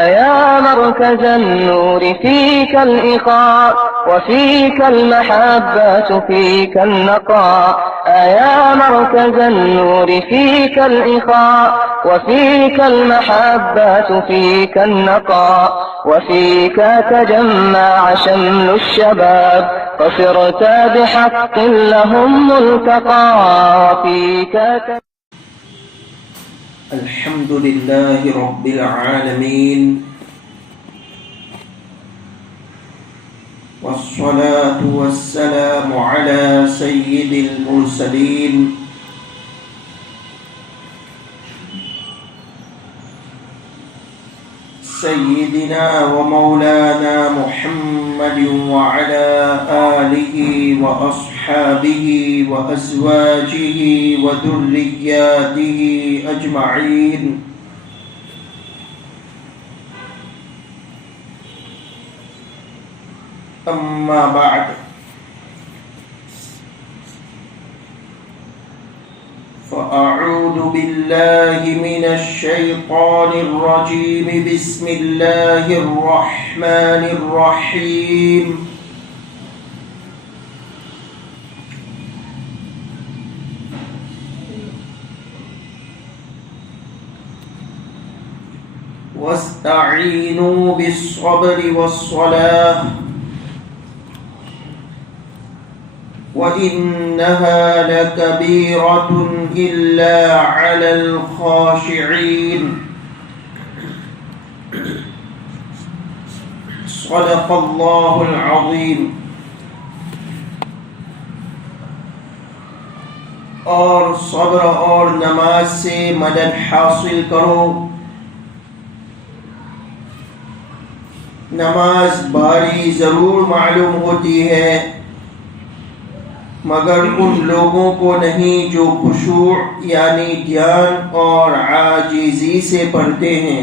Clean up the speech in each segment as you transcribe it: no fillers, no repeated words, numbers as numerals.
يا مركز النور فيك الإخاء وفيك المحبة فيك النقاء يا مركز النور فيك الإخاء وفيك المحبة فيك النقاء وفيك تجمع شمل الشباب فصرت بحق لهم ملتقى وفيك الحمد لله رب العالمين والصلاة والسلام على سيد المرسلين سيدنا ومولانا محمد وعلى آله وأصحابه وأزواجه وذرياته أجمعين أما بعد فأعوذ بالله من الشيطان الرجيم بسم الله الرحمن الرحيم واستعينوا بالصبر والصلاة وإنها لكبيرة إلا على الخاشعين صدق الله العظيم. اور صبر اور نماز سے مدد حاصل کرو. نماز بھاری ضرور معلوم ہوتی ہے مگر ان لوگوں کو نہیں جو خشوع یعنی دھیان اور عاجزی سے پڑھتے ہیں.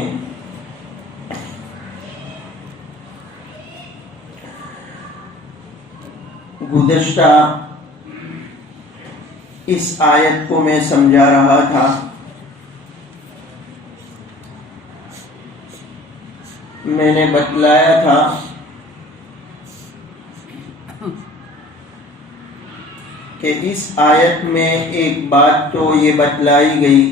گزشتہ اس آیت کو میں سمجھا رہا تھا. میں نے بتلایا تھا کہ اس آیت میں ایک بات تو یہ بتلائی گئی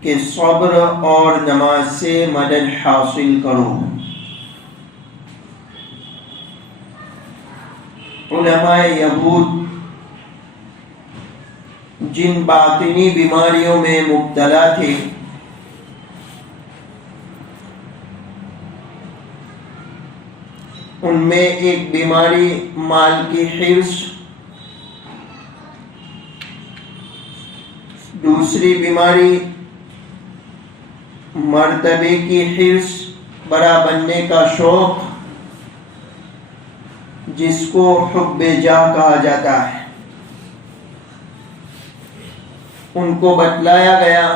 کہ صبر اور نماز سے مدد حاصل کرو. علماء یہود جن باطنی بیماریوں میں مبتلا تھے ان میں ایک بیماری مال کی حرص، دوسری بیماری مرتبے کی حرص، بڑا بننے کا شوق جس کو حب جاہ کہا جاتا ہے. ان کو بتلایا گیا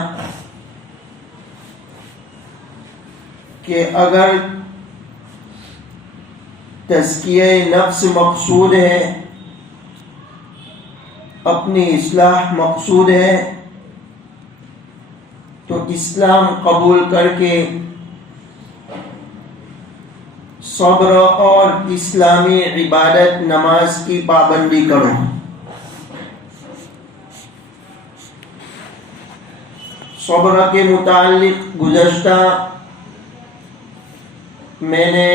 کہ اگر تزکیہ نفس مقصود ہے، اپنی اصلاح مقصود ہے، تو اسلام قبول کر کے صبر اور اسلامی عبادت نماز کی پابندی کرو. صبر کے متعلق گزشتہ میں نے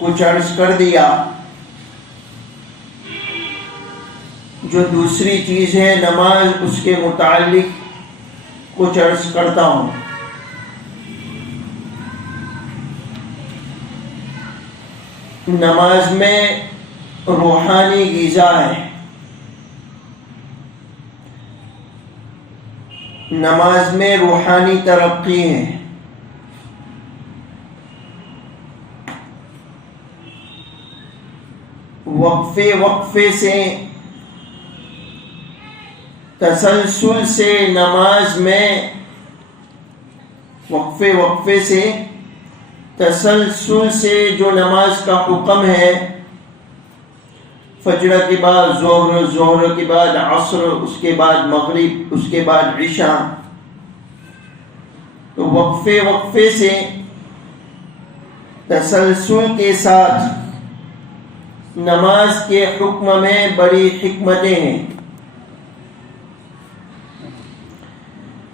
کچھ عرض کر دیا. جو دوسری چیز ہے نماز، اس کے متعلق کچھ عرض کرتا ہوں. نماز میں روحانی غذا ہے. نماز میں روحانی ترقی ہے. وقفے وقفے سے، تسلسل سے نماز میں، وقفے وقفے سے تسلسل سے جو نماز کا حکم ہے فجر کے بعد ظہر، ظہر کے بعد عصر، اس کے بعد مغرب، اس کے بعد عشاء. تو وقفے وقفے سے تسلسل کے ساتھ نماز کے حکم میں بڑی حکمتیں ہیں.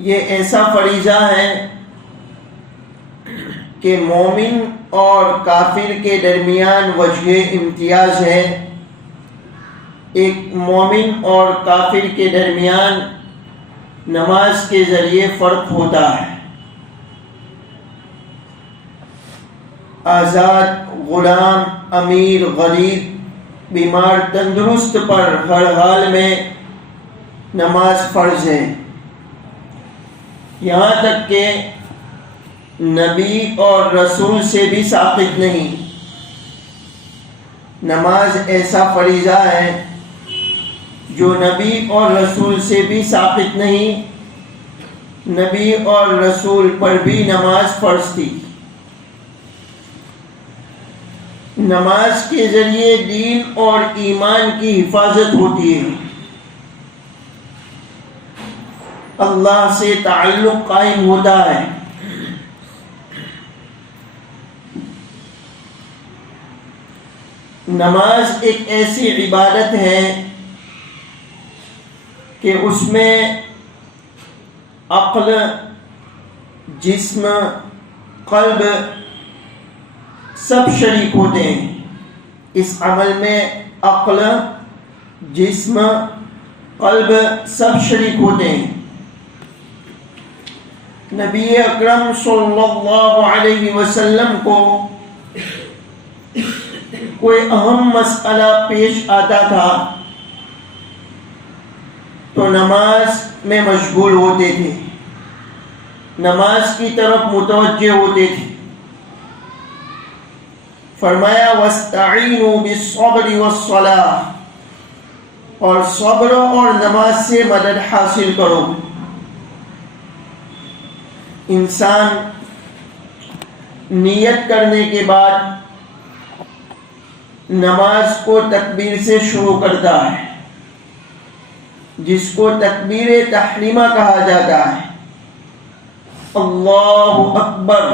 یہ ایسا فریضہ ہے کہ مومن اور کافر کے درمیان وجہ امتیاز ہے. ایک مومن اور کافر کے درمیان نماز کے ذریعے فرق ہوتا ہے. آزاد، غلام، امیر، غریب، بیمار، تندرست پر ہر حال میں نماز فرض ہے. یہاں تک کہ نبی اور رسول سے بھی ثابت نہیں. نماز ایسا فریضہ ہے جو نبی اور رسول سے بھی ثابت نہیں. نبی اور رسول پر بھی نماز فرض تھی. نماز کے ذریعے دین اور ایمان کی حفاظت ہوتی ہے. اللہ سے تعلق قائم ہوتا ہے. نماز ایک ایسی عبادت ہے کہ اس میں عقل، جسم، قلب سب شریک ہوتے ہیں. اس عمل میں عقل، جسم، قلب سب شریک ہوتے ہیں. نبی اکرم صلی اللہ علیہ وسلم کو کوئی اہم مسئلہ پیش آتا تھا تو نماز میں مشغول ہوتے تھے، نماز کی طرف متوجہ ہوتے تھے. فرمایا وَاسْتَعِينُوا بِالصَّبْرِ وَالصَّلَاةِ، اور صبر اور نماز سے مدد حاصل کرو. انسان نیت کرنے کے بعد نماز کو تکبیر سے شروع کرتا ہے، جس کو تکبیر تحریمہ کہا جاتا ہے. اللہ اکبر،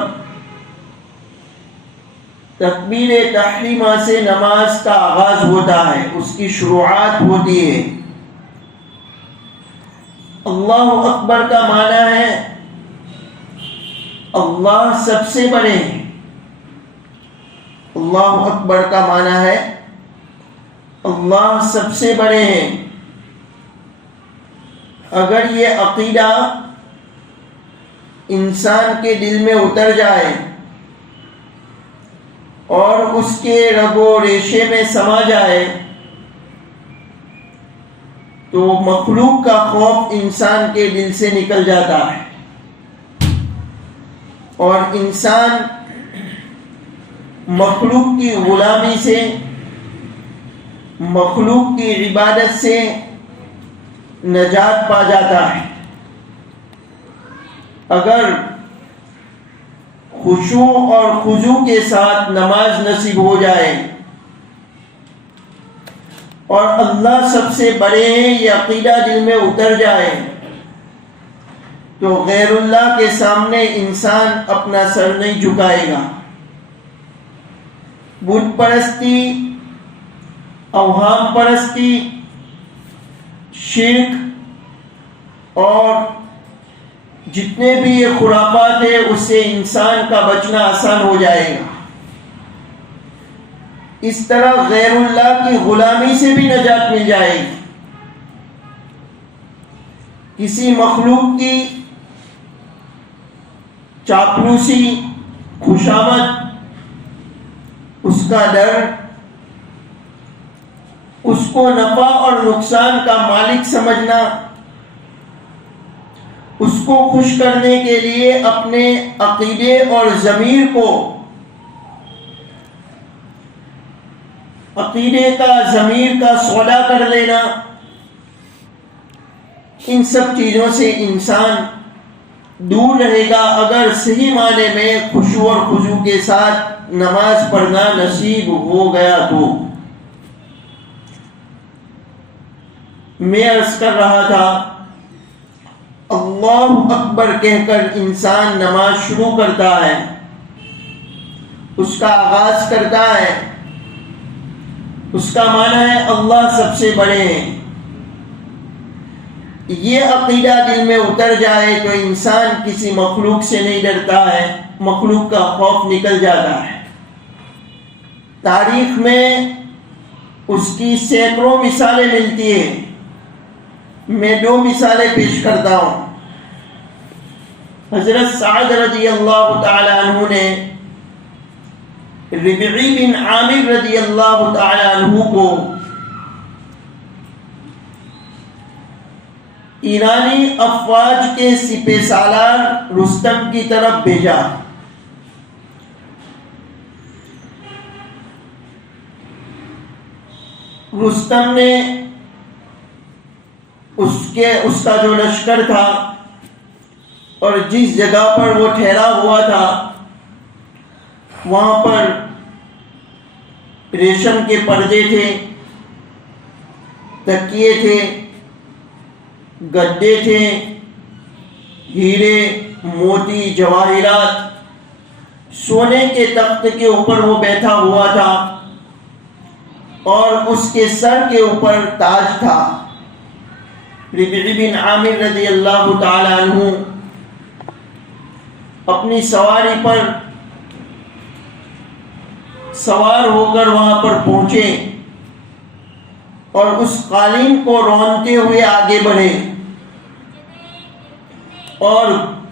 تکبیر تحریمہ سے نماز کا آغاز ہوتا ہے، اس کی شروعات ہوتی ہے. اللہ اکبر کا معنی ہے اللہ سب سے بڑے ہیں. اللہ اکبر کا معنی ہے اللہ سب سے بڑے ہیں. اگر یہ عقیدہ انسان کے دل میں اتر جائے اور اس کے رگ و ریشے میں سما جائے تو مخلوق کا خوف انسان کے دل سے نکل جاتا ہے، اور انسان مخلوق کی غلامی سے، مخلوق کی عبادت سے نجات پا جاتا ہے. اگر خشوع اور خضوع کے ساتھ نماز نصیب ہو جائے اور اللہ سب سے بڑے ہیں یہ عقیدہ دل میں اتر جائے تو غیر اللہ کے سامنے انسان اپنا سر نہیں جھکائے گا. بت پرستی، اوہام پرستی، شرک اور جتنے بھی یہ خرافات ہیں اس سے انسان کا بچنا آسان ہو جائے گا. اس طرح غیر اللہ کی غلامی سے بھی نجات مل جائے گی. کسی مخلوق کی چاپلوسی، خوشامد، اس کا ڈر، اس کو نفع اور نقصان کا مالک سمجھنا، اس کو خوش کرنے کے لیے اپنے عقیدے اور ضمیر کو، عقیدے کا، ضمیر کا سودا کر لینا، ان سب چیزوں سے انسان دور رہے گا اگر صحیح معنی میں خشوع اور خضوع کے ساتھ نماز پڑھنا نصیب ہو گیا تو. میں عرض کر رہا تھا اللہ اکبر کہہ کر انسان نماز شروع کرتا ہے، اس کا آغاز کرتا ہے، اس کا معنی ہے اللہ سب سے بڑے ہیں۔ یہ عقیدہ دل میں اتر جائے تو انسان کسی مخلوق سے نہیں ڈرتا ہے، مخلوق کا خوف نکل جاتا ہے۔ تاریخ میں اس کی سینکڑوں مثالیں ملتی ہیں، میں 2 مثالیں پیش کرتا ہوں۔ حضرت سعد رضی اللہ تعالی عنہ نے ربعی بن عامر رضی اللہ تعالی عنہ کو ایرانی افواج کے سپہ سالار رستم کی طرف بھیجا۔ رستم نے اس کا جو لشکر تھا اور جس جگہ پر وہ ٹھہرا ہوا تھا وہاں پر ریشم کے پردے تھے، تکیے تھے، گدے تھے، ہیرے موتی جواہرات، سونے کے تخت کے اوپر وہ بیٹھا ہوا تھا اور اس کے سر کے اوپر تاج تھا۔ ربعی بن عامر رضی اللہ تعالی عنہ اپنی سواری پر سوار ہو کر وہاں پر پہنچے اور اس قالین کو رونتے ہوئے آگے بڑھے اور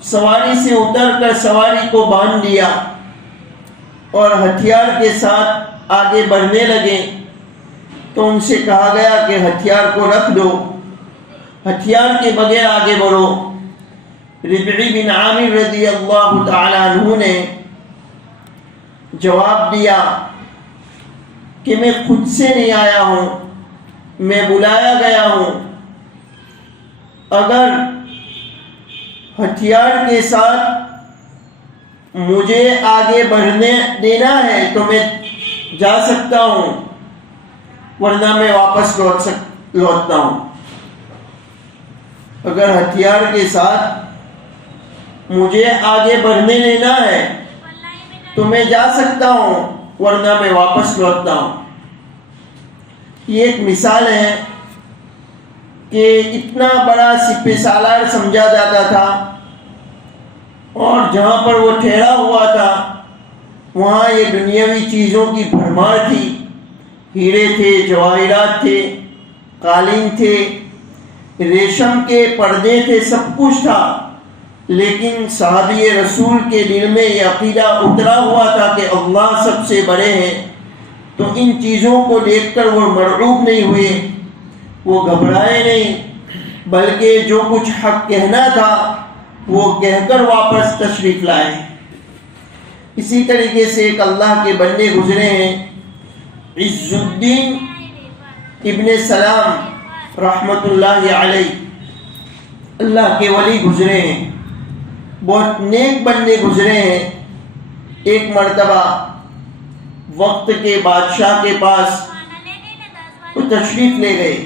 سواری سے اتر کر سواری کو باندھ دیا اور ہتھیار کے ساتھ آگے بڑھنے لگے۔ تو ان سے کہا گیا کہ ہتھیار کو رکھ دو، ہتھیار کے بغیر آگے بڑھو۔ ربعی بن عامر رضی اللہ تعالی عنہ نے جواب دیا کہ میں خود سے نہیں آیا ہوں، میں بلایا گیا ہوں، اگر ہتھیار کے ساتھ مجھے آگے بڑھنے دینا ہے تو میں جا سکتا ہوں، ورنہ میں واپس لوٹتا ہوں۔ اگر ہتھیار کے ساتھ مجھے آگے بڑھنے دینا ہے تو میں جا سکتا ہوں، ورنہ میں واپس لوٹتا ہوں۔ یہ ایک مثال ہے کہ اتنا بڑا سپہ سالار سمجھا جاتا تھا اور جہاں پر وہ ٹھہرا ہوا تھا وہاں یہ دنیاوی چیزوں کی بھرمار تھی، ہیرے تھے، جواہرات تھے، قالین تھے، ریشم کے پردے تھے، سب کچھ تھا، لیکن صحابی رسول کے دل میں یہ عقیدہ اترا ہوا تھا کہ اللہ سب سے بڑے ہیں، تو ان چیزوں کو دیکھ کر وہ مرعوب نہیں ہوئے، وہ گھبرائے نہیں، بلکہ جو کچھ حق کہنا تھا وہ کہہ کر واپس تشریف لائے۔ اسی طریقے سے ایک اللہ کے بندے گزرے ہیں، عز الدین ابن سلام رحمت اللہ علیہ، اللہ کے ولی گزرے ہیں، بہت نیک بندے گزرے ہیں۔ ایک مرتبہ وقت کے بادشاہ کے پاس وہ تشریف لے گئے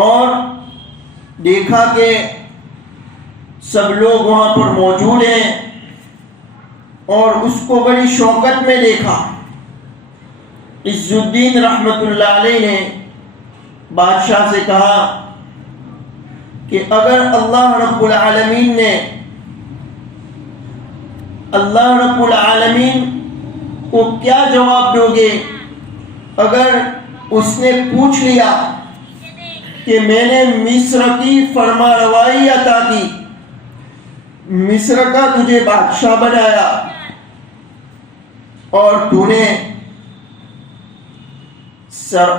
اور دیکھا کہ سب لوگ وہاں پر موجود ہیں اور اس کو بڑی شوقت میں دیکھا۔ عز الدین رحمت اللہ علیہ نے بادشاہ سے کہا کہ اگر اللہ رب العالمین کو کیا جواب دو گے اگر اس نے پوچھ لیا کہ میں نے مصر کی فرما روائی عطا کی، مصر کا تجھے بادشاہ بنایا اور تو نے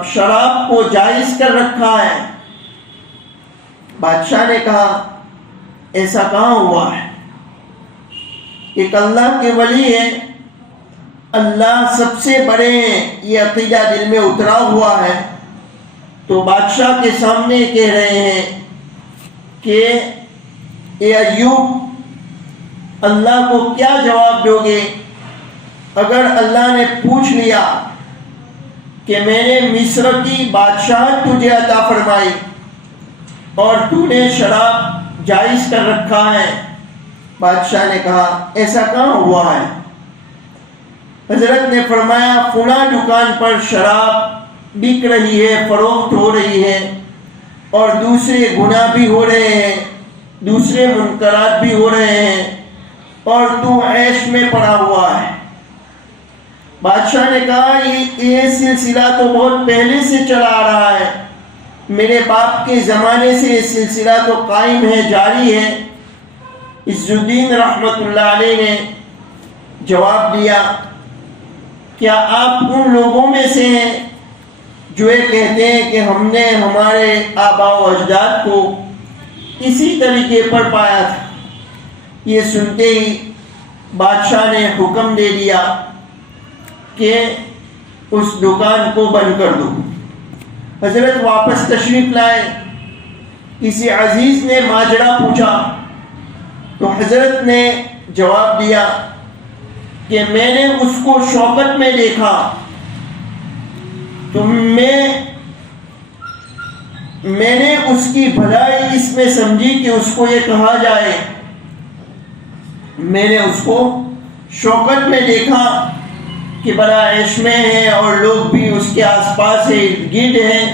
شراب کو جائز کر رکھا ہے؟ بادشاہ نے کہا ایسا کہاں ہوا ہے، ایک اللہ کے ولی ہیں، اللہ سب سے بڑے ہیں، یہ عقیدہ دل میں اترا ہوا ہے، تو بادشاہ کے سامنے کہہ رہے ہیں کہ اے ایوب، اللہ کو کیا جواب دو گے اگر اللہ نے پوچھ لیا کہ میں نے مصر کی بادشاہت تجھے عطا فرمائی اور تو نے شراب جائز کر رکھا ہے؟ بادشاہ نے کہا ایسا کہاں ہوا ہے؟ حضرت نے فرمایا فلاں دکان پر شراب بک رہی ہے، فروخت ہو رہی ہے، اور دوسرے گناہ بھی ہو رہے ہیں، دوسرے منکرات بھی ہو رہے ہیں، اور تو عیش میں پڑا ہوا ہے۔ بادشاہ نے کہا یہ سلسلہ تو بہت پہلے سے چلا آ رہا ہے، میرے باپ کے زمانے سے یہ سلسلہ تو قائم ہے، جاری ہے۔ عز الدین رحمت اللہ علیہ نے جواب دیا کیا آپ ان لوگوں میں سے ہیں جو یہ کہتے ہیں کہ ہم نے ہمارے آباء و اجداد کو اسی طریقے پر پایا تھا؟ یہ سنتے ہی بادشاہ نے حکم دے دیا کہ اس دکان کو بند کر دو۔ حضرت واپس تشریف لائے، کسی عزیز نے ماجرا پوچھا تو حضرت نے جواب دیا کہ میں نے اس کو شوکت میں دیکھا تو میں نے اس کی بھلائی اس میں سمجھی کہ اس کو یہ کہا جائے، میں نے اس کو شوکت میں دیکھا کہ بڑا عیش میں ہے اور لوگ بھی اس کے آس پاس ارد گرد ہیں،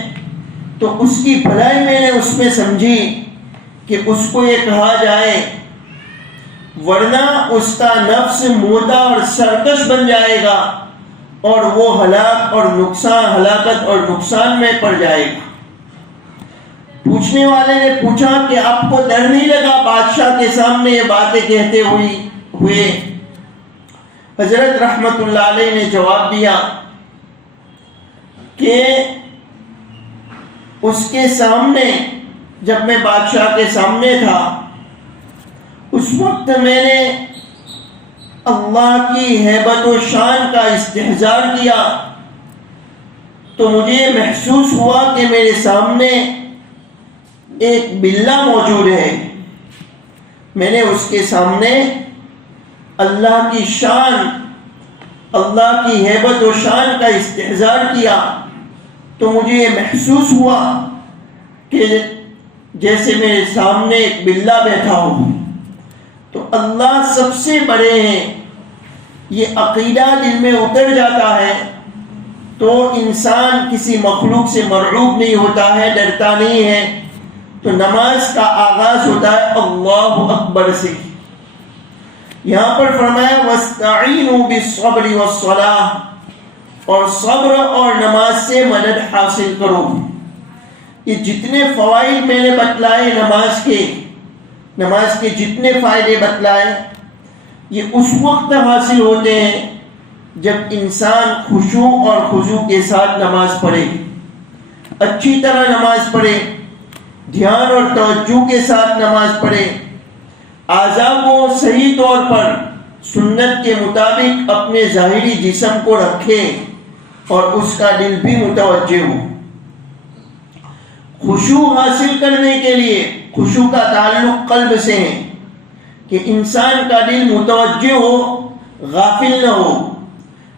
تو اس کی بھلائی میں نے اس میں سمجھی کہ اس کو یہ کہا جائے، ورنہ اس کا نفس مودا اور سرکش بن جائے گا اور وہ ہلاکت اور نقصان میں پڑ جائے گا۔ پوچھنے والے نے پوچھا کہ آپ کو ڈر نہیں لگا بادشاہ کے سامنے یہ باتیں کہتے ہوئے؟ حضرت رحمت اللہ علیہ نے جواب دیا کہ اس کے سامنے، جب میں بادشاہ کے سامنے تھا اس وقت میں نے اللہ کی ہیبت و شان کا استحضار کیا تو مجھے محسوس ہوا کہ میرے سامنے ایک بلہ موجود ہے۔ میں نے اس کے سامنے اللہ کی شان، اللہ کی ہیبت و شان کا استحضار کیا تو مجھے یہ محسوس ہوا کہ جیسے میرے سامنے ایک بلہ بیٹھا ہو۔ تو اللہ سب سے بڑے ہیں، یہ عقیدہ دل میں اتر جاتا ہے تو انسان کسی مخلوق سے مرعوب نہیں ہوتا ہے، ڈرتا نہیں ہے۔ تو نماز کا آغاز ہوتا ہے اللہ اکبر سے۔ یہاں پر فرمایا وَاسْتَعِينُوا بِالصَّبْرِ وَالصَّلَاةِ، اور صبر اور نماز سے مدد حاصل کرو۔ یہ جتنے فوائد میں نے بتلائے نماز کے جتنے فائدے بتلائے، یہ اس وقت حاصل ہوتے ہیں جب انسان خشوع اور خضوع کے ساتھ نماز پڑھے، اچھی طرح نماز پڑھے، دھیان اور توجہ کے ساتھ نماز پڑھے، اعضاء کو صحیح طور پر سنت کے مطابق اپنے ظاہری جسم کو رکھے اور اس کا دل بھی متوجہ ہو۔ خشوع حاصل کرنے کے لیے، خشوع کا تعلق قلب سے ہے کہ انسان کا دل متوجہ ہو، غافل نہ ہو،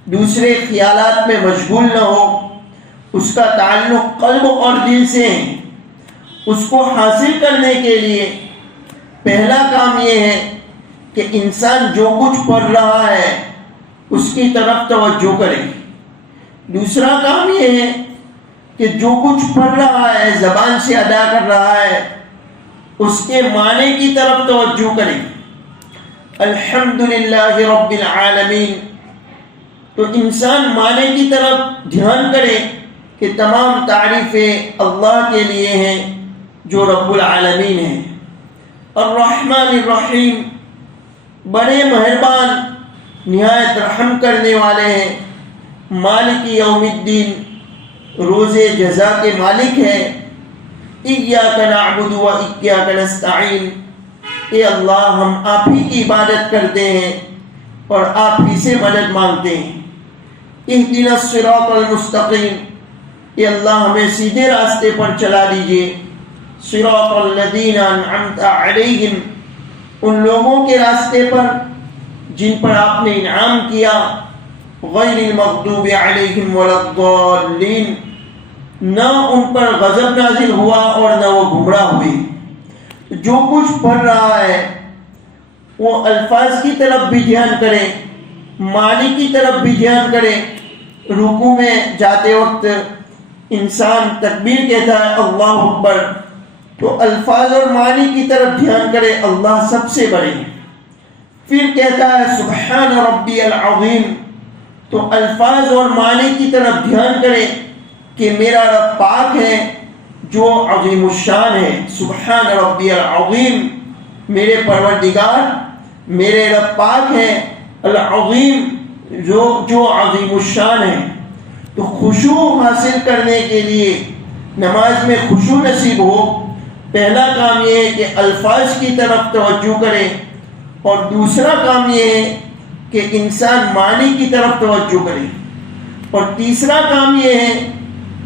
دوسرے خیالات میں مشغول نہ ہو، اس کا تعلق قلب اور دل سے ہے۔ اس کو حاصل کرنے کے لیے پہلا کام یہ ہے کہ انسان جو کچھ پڑھ رہا ہے اس کی طرف توجہ کرے۔ دوسرا کام یہ ہے کہ جو کچھ پڑھ رہا ہے، زبان سے ادا کر رہا ہے، اس کے معنی کی طرف توجہ کرے۔ الحمدللہ رب العالمین، تو انسان معنی کی طرف دھیان کرے کہ تمام تعریفیں اللہ کے لیے ہیں جو رب العالمین ہیں۔ الرحمن الرحیم، بڑے مہربان، نہایت رحم کرنے والے ہیں۔ مالک یوم الدین، روز جزا کے مالک ہیں۔ ایاک نعبد و ایاک نستعین، اے اللہ ہم آپ ہی کی عبادت کرتے ہیں اور آپ ہی سے مدد مانگتے ہیں۔ اہدنا الصراط المستقیم، اے اللہ ہمیں سیدھے راستے پر چلا دیجیے۔ صراط الذین انعمت علیہم، ان لوگوں کے راستے پر جن پر آپ نے انعام کیا۔ غیر المغضوب علیہم ولا الضالین، نہ ان پر غضب نازل ہوا اور نہ وہ گمراہ ہوئے۔ جو کچھ پڑھ رہا ہے وہ الفاظ کی طرف بھی دھیان کرے، معنی کی طرف بھی دھیان کرے۔ رکوع میں جاتے وقت انسان تکبیر کہتا ہے اللہ اکبر، تو الفاظ اور معنی کی طرف دھیان کرے، اللہ سب سے بڑے ہیں۔ پھر کہتا ہے سبحان ربی العظیم، تو الفاظ اور معنی کی طرف دھیان کرے کہ میرا رب پاک ہے جو عظیم الشان ہے۔ سبحان ربی العظیم، میرے پروردگار میرے رب پاک ہے، العظیم جو عظیم الشان ہے۔ تو خشوع حاصل کرنے کے لیے نماز میں خشوع نصیب ہو، پہلا کام یہ ہے کہ الفاظ کی طرف توجہ کرے، اور دوسرا کام یہ ہے کہ انسان معنی کی طرف توجہ کرے، اور تیسرا کام یہ ہے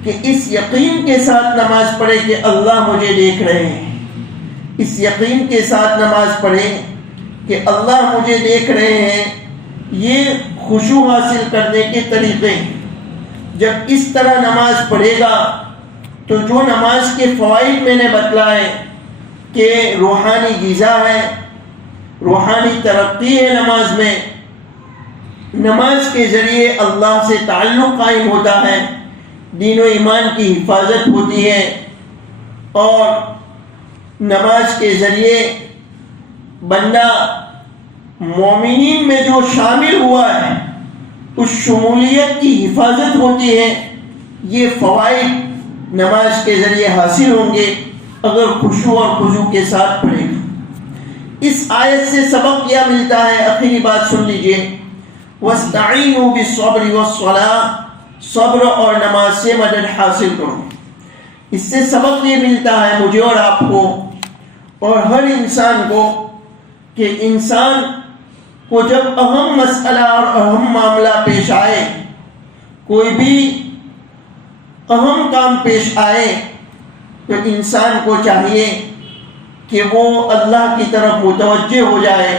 کہ اس یقین کے ساتھ نماز پڑھے کہ اللہ مجھے دیکھ رہے ہیں۔ اس یقین کے ساتھ نماز پڑھے کہ اللہ مجھے دیکھ رہے ہیں۔ یہ خشوع حاصل کرنے کے طریقے ہیں۔ جب اس طرح نماز پڑھے گا تو جو نماز کے فوائد میں نے بتلائے کہ روحانی غذا ہے، روحانی ترقی ہے نماز میں، نماز کے ذریعے اللہ سے تعلق قائم ہوتا ہے، دین و ایمان کی حفاظت ہوتی ہے، اور نماز کے ذریعے بندہ مومنین میں جو شامل ہوا ہے اس شمولیت کی حفاظت ہوتی ہے۔ یہ فوائد نماز کے ذریعے حاصل ہوں گے اگر خشوع اور خضوع کے ساتھ پڑھے گا۔ اس آیت سے سبق کیا ملتا ہے؟ آخری بات سن لیجئے، وَاسْتَعِينُوا بِالصَّبْرِ وَالصَّلَاةِ، صبر اور نماز سے مدد حاصل کرو۔ اس سے سبق یہ ملتا ہے مجھے اور آپ کو اور ہر انسان کو کہ انسان کو جب اہم مسئلہ اور اہم معاملہ پیش آئے، کوئی بھی اہم کام پیش آئے، تو انسان کو چاہیے کہ وہ اللہ کی طرف متوجہ ہو جائے،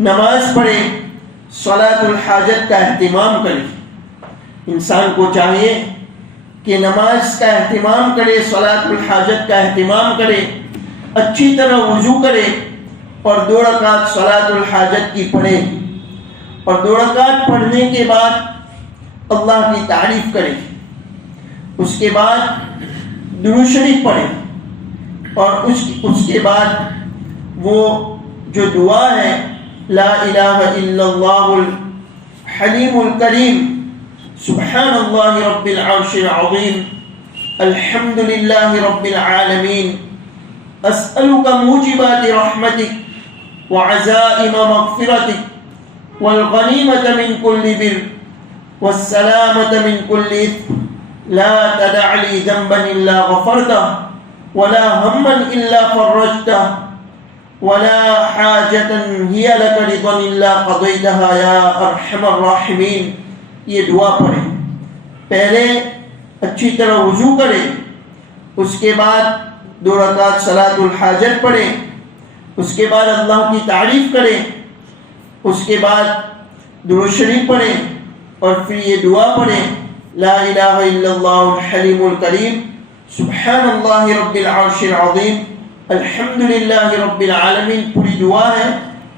نماز پڑھے، صلاۃ الحاجت کا اہتمام کرے۔ انسان کو چاہیے کہ نماز کا اہتمام کرے، صلاۃ الحاجت کا اہتمام کرے، اچھی طرح وضو کرے، اور 2 رکعت صلاۃ الحاجت کی پڑھے، اور 2 رکعت پڑھنے کے بعد اللہ کی تعریف کرے، اس کے بعد درود شریف پڑھے، اور اس کے بعد وہ جو دعا ہے لا الہ الا اللہ الحلیم الکریم، سبحان اللہ رب العرش العظیم، الحمد للہ رب العالمین، اسألک موجبات رحمتک وعزائم مغفرتک والغنیمۃ من کل بر والسلامۃ من کل اثم، لا تدع لی ذنبا الا غفرتہ ولا ہما الا فرجتہ ولا حاجة هي لك رضا الا قضيتها یا ارحم الراحمین۔ یہ دعا پڑھیں، پہلے اچھی طرح وضو کریں، اس کے بعد 2 رکعت صلاۃ الحاجت پڑھیں، اس کے بعد اللہ کی تعریف کریں، اس کے بعد درود شریف پڑھیں، اور پھر یہ دعا پڑھیں لا الہ الا اللہ الحلیم الکریم، سبحان اللہ رب العرش العظیم، الحمد للہ رب العالمین۔ پوری دعا ہے،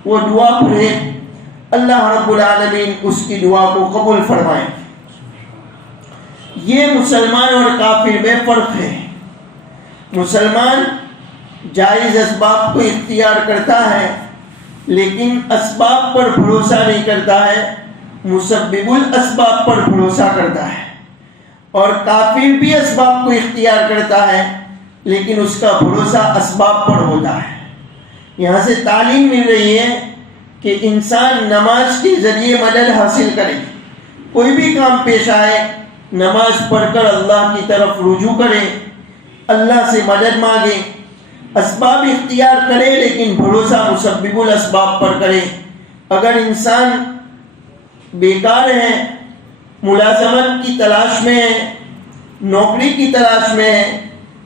وہ دعا پڑھیں، اللہ رب العالمین اس کی دعا کو قبول فرمائیں۔ یہ مسلمان اور کافر میں فرق ہے۔ مسلمان جائز اسباب کو اختیار کرتا ہے لیکن اسباب پر بھروسہ نہیں کرتا ہے، مسبب الاسباب پر بھروسہ کرتا ہے، اور کافر بھی اسباب کو اختیار کرتا ہے لیکن اس کا بھروسہ اسباب پر ہوتا ہے۔ یہاں سے تعلیم مل رہی ہے کہ انسان نماز کے ذریعے مدد حاصل کرے، کوئی بھی کام پیش آئے نماز پڑھ کر اللہ کی طرف رجوع کرے، اللہ سے مدد مانگے، اسباب اختیار کرے لیکن بھروسہ مسبب الاسباب پر کرے۔ اگر انسان بیکار ہے، ملازمت کی تلاش میں ہے، نوکری کی تلاش میں ہے،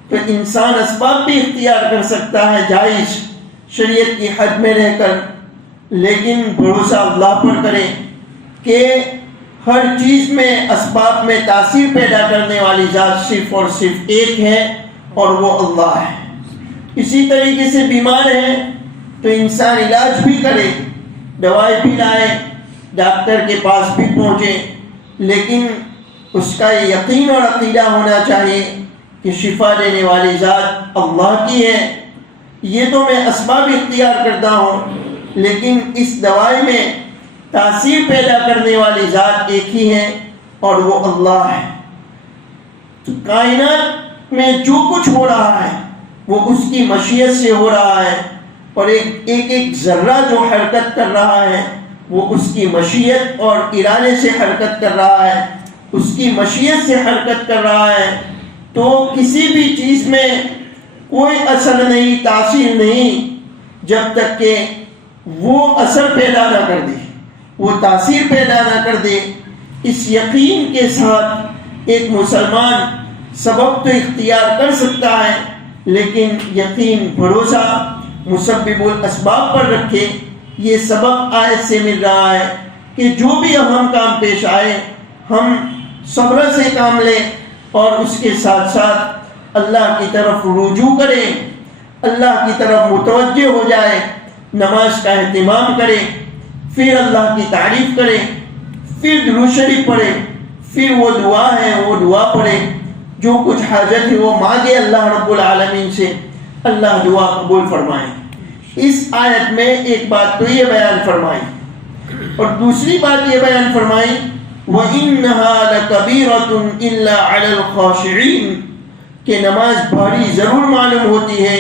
تو انسان اسباب بھی اختیار کر سکتا ہے جائز شریعت کی حد میں رہ کر، لیکن بھروسہ اللہ پر کرے کہ ہر چیز میں اسباب میں تاثیر پیدا کرنے والی ذات صرف اور صرف ایک ہے اور وہ اللہ ہے۔ اسی طریقے سے بیمار ہے تو انسان علاج بھی کرے، دوائی بھی لائے، ڈاکٹر کے پاس بھی پہنچے، لیکن اس کا یہ یقین اور عقیدہ ہونا چاہیے کہ شفا دینے والی ذات اللہ کی ہے۔ یہ تو میں اسباب اختیار کرتا ہوں، لیکن اس دوائی میں تاثیر پیدا کرنے والی ذات ایک ہی ہے اور وہ اللہ ہے۔ تو کائنات میں جو کچھ ہو رہا ہے وہ اس کی مشیت سے ہو رہا ہے، اور ایک ذرہ جو حرکت کر رہا ہے وہ اس کی مشیت اور ارادے سے حرکت کر رہا ہے، اس کی مشیت سے حرکت کر رہا ہے۔ تو کسی بھی چیز میں کوئی اثر نہیں، تاثیر نہیں، جب تک کہ وہ اثر پیدا نہ کر دے، وہ تاثیر پیدا نہ کر دے۔ اس یقین کے ساتھ ایک مسلمان سبب تو اختیار کر سکتا ہے، لیکن یقین بھروسہ مسبب الاسباب پر رکھے۔ یہ سبق آیت سے مل رہا ہے کہ جو بھی اہم کام پیش آئے ہم صبر سے کام لیں، اور اس کے ساتھ ساتھ اللہ کی طرف رجوع کریں، اللہ کی طرف متوجہ ہو جائے، نماز کا اہتمام کریں، پھر اللہ کی تعریف کریں، پھر درود شریف پڑھیں، پھر وہ دعا ہے وہ دعا پڑھیں، جو کچھ حاجت ہے وہ مانگے اللہ رب العالمین سے، اللہ دعا قبول فرمائے۔ اس آیت میں ایک بات تو یہ بیان فرمائی، اور دوسری بات یہ بیان فرمائی وَإِنَّهَا لَكَبِيرَةٌ إِلَّا عَلَى الْخَاشِعِينَ کہ نماز بھاری ضرور معلوم ہوتی ہے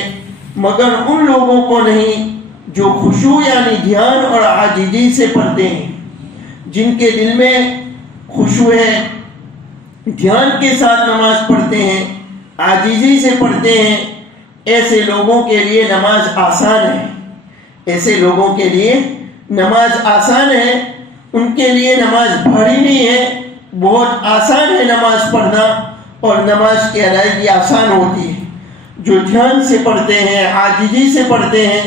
مگر ان لوگوں کو نہیں جو خشوع یعنی دھیان اور عاجزی سے پڑھتے ہیں، جن کے دل میں خشوع ہے، دھیان کے ساتھ نماز پڑھتے ہیں، عاجزی سے پڑھتے ہیں، ایسے لوگوں کے لیے نماز آسان ہے، ایسے لوگوں کے لیے نماز آسان ہے، ان کے لیے نماز بھاری نہیں ہے، بہت آسان ہے نماز پڑھنا، اور نماز کی ادائیگی آسان ہوتی ہے۔ جو دھیان سے پڑھتے ہیں، عاجزی سے پڑھتے ہیں،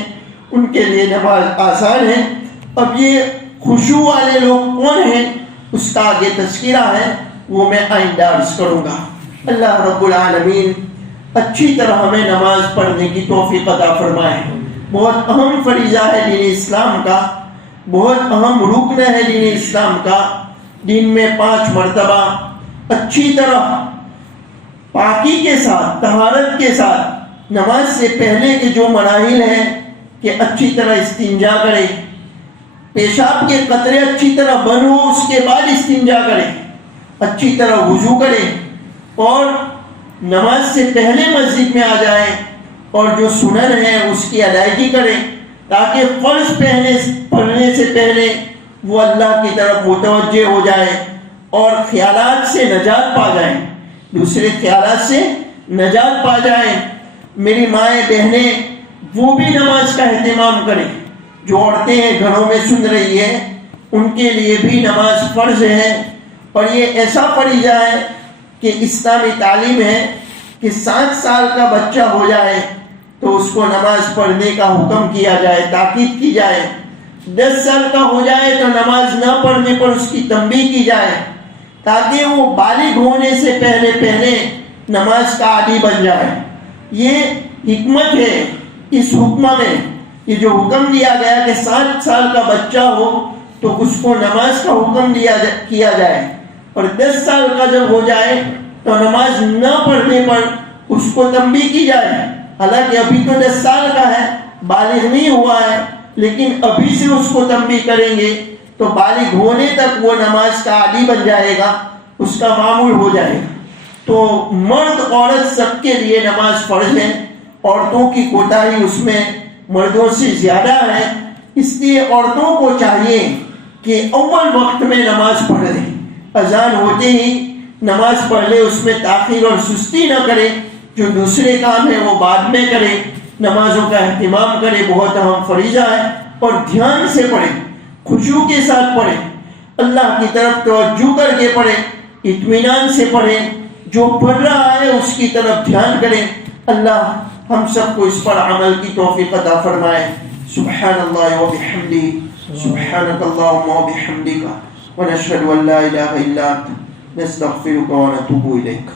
ان کے لیے نماز آسان ہے۔ اب یہ خشوع والے لوگ کون ہیں اس کا آگے تذکرہ ہے، وہ میں آئندہ عرض کروں گا۔ اللہ رب العالمین اچھی طرح ہمیں نماز پڑھنے کی توفیق عطا فرمائے۔ بہت اہم فریضہ ہے دین اسلام کا، بہت اہم رکن ہے دین اسلام کا۔ دین میں 5 مرتبہ اچھی طرح پاکی کے ساتھ، طہارت کے ساتھ، نماز سے پہلے کے جو مراحل ہیں کہ اچھی طرح استنجا کرے، پیشاب کے قطرے اچھی طرح بند ہو، اس کے بعد استنجا کرے، اچھی طرح وضو کرے، اور نماز سے پہلے مسجد میں آ جائیں، اور جو سنن ہے اس کی ادائیگی کریں، تاکہ فرض پڑھنے سے پہلے وہ اللہ کی طرف متوجہ ہو جائے اور خیالات سے نجات پا جائیں، دوسرے خیالات سے نجات پا جائیں۔ میری مائیں بہنیں وہ بھی نماز کا اہتمام کریں، جو عورتیں ہیں گھروں میں سن رہی ہیں، ان کے لیے بھی نماز فرض ہے، اور یہ ایسا فریضہ ہے کہ اسلامی تعلیم ہے کہ 7 سال کا بچہ ہو جائے تو اس کو نماز پڑھنے کا حکم کیا جائے، تاکید کی جائے۔ 10 سال کا ہو جائے تو نماز نہ پڑھنے پر اس کی تنبیہ کی جائے، تاکہ وہ بالغ ہونے سے پہلے نماز کا عادی بن جائے۔ یہ حکمت ہے اس حکم میں، یہ جو حکم دیا گیا کہ 7 سال کا بچہ ہو تو اس کو نماز کا حکم کیا جائے، اور 10 سال کا جب ہو جائے تو نماز نہ پڑھنے پر اس کو تنبیہ کی جائے۔ حالانکہ ابھی تو 10 سال کا ہے، بالغ نہیں ہوا ہے، لیکن ابھی سے اس کو تنبیہ کریں گے تو بالغ ہونے تک وہ نماز کا عادی بن جائے گا، اس کا معمول ہو جائے گا۔ تو مرد عورت سب کے لیے نماز فرض ہے، عورتوں کی کوتاہی اس میں مردوں سے زیادہ ہے، اس لیے عورتوں کو چاہیے کہ اول وقت میں نماز پڑھ لیں، اذان ہوتے ہی نماز پڑھ لے، اس میں تاخیر اور سستی نہ کرے، جو دوسرے کام ہیں وہ بعد میں کرے، نمازوں کا اہتمام کرے، بہت اہم فریضہ ہے، اور دھیان سے پڑھے، خشوع کے ساتھ پڑھے، اللہ کی طرف توجہ کر کے پڑھے، اطمینان سے پڑھے، جو پڑھ رہا ہے اس کی طرف دھیان کریں۔ اللہ ہم سب کو اس پر عمل کی توفیق عطا فرمائے۔ سبحان اللہ و بحمدہ، سبحانک اللہم و بحمدک، ونشهد أن لا إله إلا أنت نستغفرك ونتوب إليك.